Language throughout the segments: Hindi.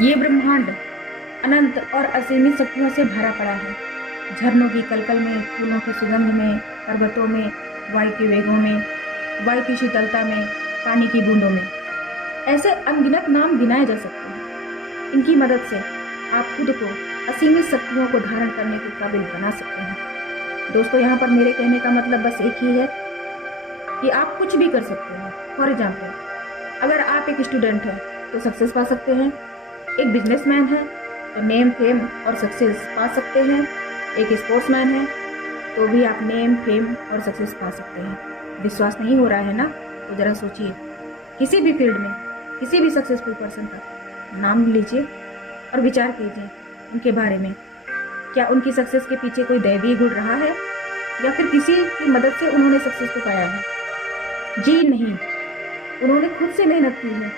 ये ब्रह्मांड अनंत और असीमित शक्तियों से भरा पड़ा है। झरनों की कलकल में, फूलों की सुगंध में, पर्वतों में, वायु के वेगों में, वायु की शीतलता में, पानी की बूंदों में। ऐसे अनगिनत नाम गिनाए जा सकते हैं। इनकी मदद से आप खुद को असीमित शक्तियों को धारण करने के काबिल बना सकते हैं। दोस्तों, यहाँ पर मेरे कहने का मतलब बस एक ही है कि आप कुछ भी कर सकते हैं। फॉर एग्जाम्पल, अगर आप एक स्टूडेंट हैं तो सक्सेस पा सकते हैं। एक बिजनेसमैन है तो नेम, फेम और सक्सेस पा सकते हैं। एक स्पोर्ट्समैन है तो भी आप नेम, फेम और सक्सेस पा सकते हैं। विश्वास नहीं हो रहा है ना? तो जरा सोचिए, किसी भी फील्ड में किसी भी सक्सेसफुल पर्सन का नाम लीजिए और विचार कीजिए उनके बारे में। क्या उनकी सक्सेस के पीछे कोई दैवीय गुण रहा है या फिर किसी की मदद से उन्होंने सक्सेस को पाया है? जी नहीं, उन्होंने खुद से मेहनत की है,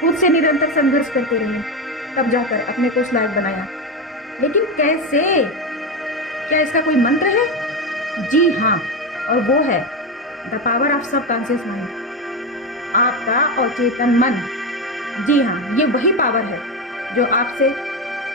खुद से निरंतर संघर्ष करते रहे, तब जाकर अपने को इस लायक बनाया। लेकिन कैसे? क्या इसका कोई मंत्र है? जी हाँ, और वो है the power of subconscious mind, आपका अवचेतन मन। जी हाँ, ये वही पावर है जो आपसे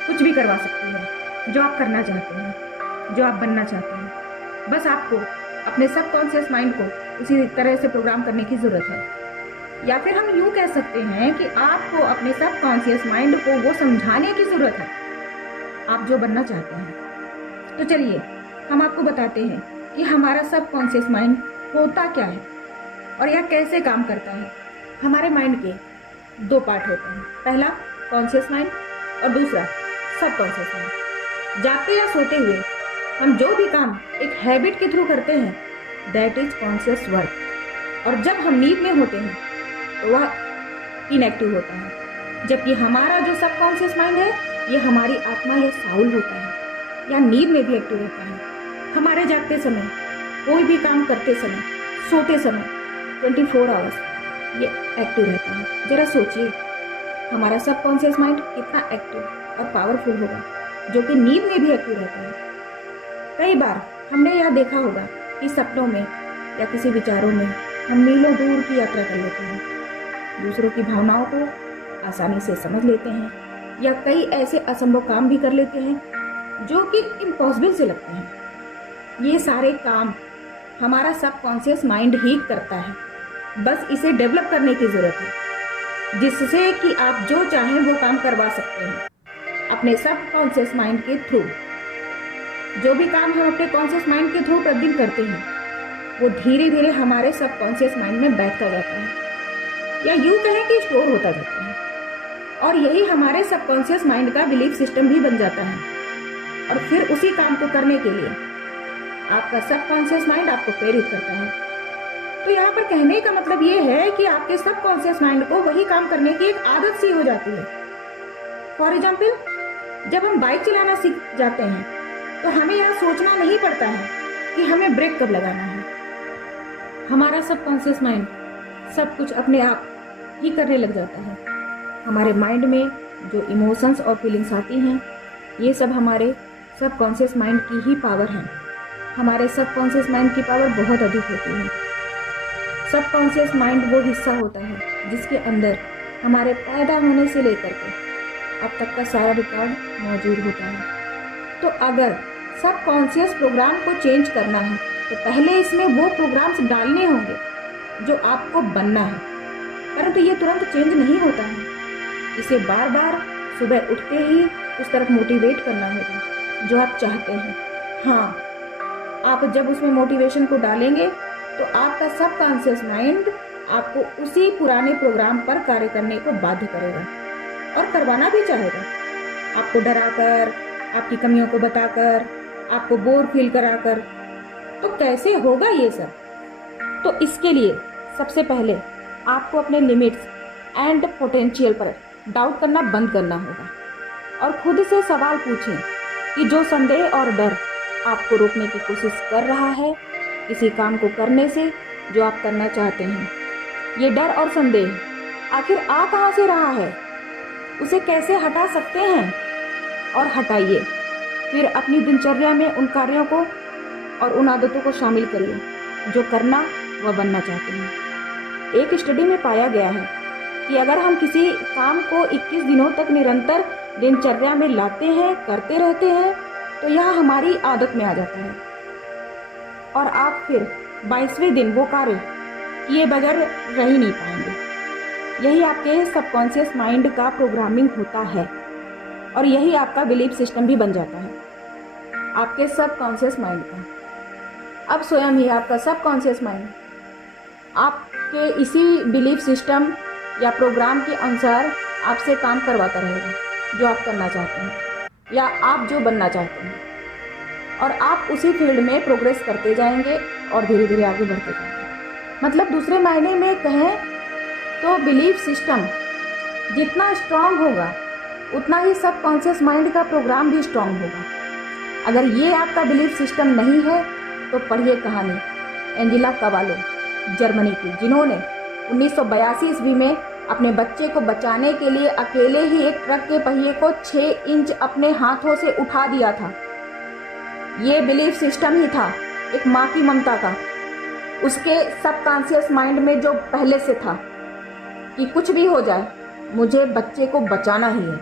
कुछ भी करवा सकती है, जो आप करना चाहते हैं, जो आप बनना चाहते हैं। बस आपको अपने सबकॉन्शियस माइंड को उसी तरह से प्रोग्राम करने की जरूरत है। या फिर हम यूँ कह सकते हैं कि आपको अपने सबकॉन्शियस माइंड को वो समझाने की जरूरत है आप जो बनना चाहते हैं। तो चलिए हम आपको बताते हैं कि हमारा सबकॉन्शियस माइंड होता क्या है और यह कैसे काम करता है। हमारे माइंड के दो पार्ट होते हैं, पहला कॉन्शियस माइंड और दूसरा सबकॉन्शियस माइंड। जागते या सोते हुए हम जो भी काम एक हैबिट के थ्रू करते हैं, दैट इज कॉन्शियस वर्क। और जब हम नींद में होते हैं तो वह इनएक्टिव होता है। जबकि हमारा जो सबकॉन्शियस माइंड है, ये हमारी आत्मा या साउल होता है, या नींद में भी एक्टिव रहता है। हमारे जागते समय, कोई भी काम करते समय, सोते समय 24 आवर्स ये एक्टिव रहता है। जरा सोचिए, हमारा सबकॉन्शियस माइंड कितना एक्टिव और पावरफुल होगा, जो कि नींद में भी एक्टिव रहता है। कई बार हमने यह देखा होगा कि सपनों में या किसी विचारों में हम मीलों दूर की यात्रा कर लेते हैं, दूसरों की भावनाओं को आसानी से समझ लेते हैं, या कई ऐसे असंभव काम भी कर लेते हैं जो कि इम्पॉसिबल से लगते हैं। ये सारे काम हमारा सबकॉन्शियस माइंड ही करता है। बस इसे डेवलप करने की जरूरत है, जिससे कि आप जो चाहें वो काम करवा सकते हैं अपने सबकॉन्शियस माइंड के थ्रू। जो भी काम हम अपने कॉन्शियस माइंड के थ्रू प्रतिदिन करते हैं, वो धीरे धीरे हमारे सबकॉन्शियस माइंड में बैठता जाता है, या यूं कहें कि स्टोर होता जाता है। और यही हमारे सबकॉन्शियस माइंड का बिलीफ सिस्टम भी बन जाता है। और फिर उसी काम को करने के लिए आपका सबकॉन्शियस माइंड आपको प्रेरित करता है। तो यहाँ पर कहने का मतलब ये है कि आपके सबकॉन्शियस माइंड को वही काम करने की एक आदत सी हो जाती है। फॉर एग्जाम्पल, जब हम बाइक चलाना सीख जाते हैं तो हमें यह सोचना नहीं पड़ता है कि हमें ब्रेक कब लगाना है। हमारा सबकॉन्शियस माइंड सब कुछ अपने आप ही करने लग जाता है। हमारे माइंड में जो इमोशंस और फीलिंग्स आती हैं, ये सब हमारे सबकॉन्शियस माइंड की ही पावर है। हमारे सबकॉन्शियस माइंड की पावर बहुत अधिक होती है। सबकॉन्शियस माइंड वो हिस्सा होता है जिसके अंदर हमारे पैदा होने से लेकर के अब तक का सारा रिकॉर्ड मौजूद होता है। तो अगर सबकॉन्शियस प्रोग्राम को चेंज करना है तो पहले इसमें वो प्रोग्राम्स डालने होंगे जो आपको बनना है। परंतु ये तुरंत चेंज नहीं होता है, इसे बार बार सुबह उठते ही उस तरफ मोटिवेट करना होगा जो आप चाहते हैं। हाँ, आप जब उसमें मोटिवेशन को डालेंगे तो आपका सबकॉन्शियस माइंड आपको उसी पुराने प्रोग्राम पर कार्य करने को बाध्य करेगा और करवाना भी चाहेगा। आपको डराकर, आपकी कमियों को बताकर, आपको बोर फील कराकर। तो कैसे होगा ये सब? तो इसके लिए सबसे पहले आपको अपने लिमिट्स एंड पोटेंशियल पर डाउट करना बंद करना होगा और खुद से सवाल पूछें कि जो संदेह और डर आपको रोकने की कोशिश कर रहा है किसी काम को करने से जो आप करना चाहते हैं, ये डर और संदेह आखिर आ कहाँ से रहा है, उसे कैसे हटा सकते हैं, और हटाइए। फिर अपनी दिनचर्या में उन कार्यों को और उन आदतों को शामिल करिए जो करना व बनना चाहते हैं। एक स्टडी में पाया गया है कि अगर हम किसी काम को 21 दिनों तक निरंतर दिनचर्या में लाते हैं, करते रहते हैं, तो यह हमारी आदत में आ जाता है और आप फिर 22वें दिन वो कार्य किए बगैर रह ही नहीं पाएंगे। यही आपके सबकॉन्शियस माइंड का प्रोग्रामिंग होता है और यही आपका बिलीफ सिस्टम भी बन जाता है आपके सबकॉन्शियस माइंड का। अब स्वयं ही आपका सबकॉन्शियस माइंड आपके इसी बिलीफ सिस्टम या प्रोग्राम के अनुसार आपसे काम करवाता रहेगा जो आप करना चाहते हैं या आप जो बनना चाहते हैं, और आप उसी फील्ड में प्रोग्रेस करते जाएंगे और धीरे धीरे आगे बढ़ते जाएंगे। मतलब दूसरे मायने में कहें तो बिलीफ सिस्टम जितना स्ट्रांग होगा उतना ही सबकॉन्शियस माइंड का प्रोग्राम भी स्ट्रांग होगा। अगर ये आपका बिलीफ सिस्टम नहीं है तो पढ़िए कहानी एंजेला कावालो जर्मनी की, जिन्होंने 1982 ईस्वी में अपने बच्चे को बचाने के लिए अकेले ही एक ट्रक के पहिए को 6 इंच अपने हाथों से उठा दिया था। ये बिलीफ सिस्टम ही था एक माँ की ममता का, उसके सबकॉन्शियस माइंड में जो पहले से था कि कुछ भी हो जाए मुझे बच्चे को बचाना ही है।